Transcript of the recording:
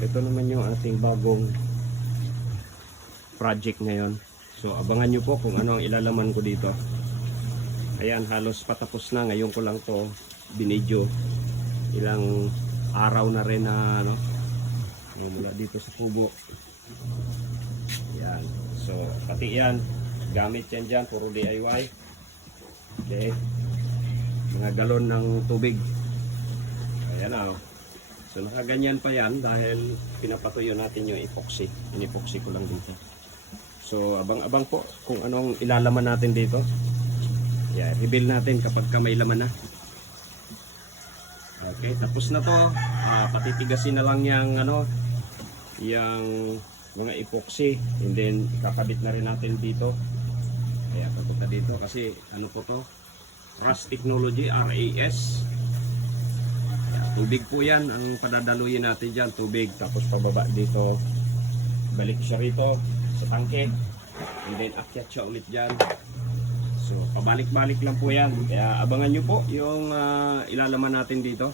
ito naman yung ating bagong project ngayon. So abangan nyo po kung ano ang ilalaman ko dito. Ayan, halos patapos na. Ngayon ko lang to binidyo. Ilang araw na rin na ano, mula dito sa kubo. Yan. So, pati yan, gamit yan dyan, puro DIY. Okay. Mga galon ng tubig. Ayan na. oh. So, nakaganyan pa yan dahil pinapatuyo natin yung epoxy. Yung epoxy ko lang dito. So, abang-abang po kung anong ilalaman natin dito. Yeah, reveal natin kapag ka may laman na. Okay, tapos na to. Ah, patitigasin na lang yung ano, yung mga epoxy and then kakabit na rin natin dito. Kaya papunta dito kasi ano po to? RAS Technology, RAS. Tubig po yan ang padadaluyin natin dyan. Tubig tapos pababa dito. Balik siya rito sa tangke. And then akyat siya ulit dyan. So, pabalik-balik lang po yan. Kaya abangan nyo po yung ah, ilalaman natin dito.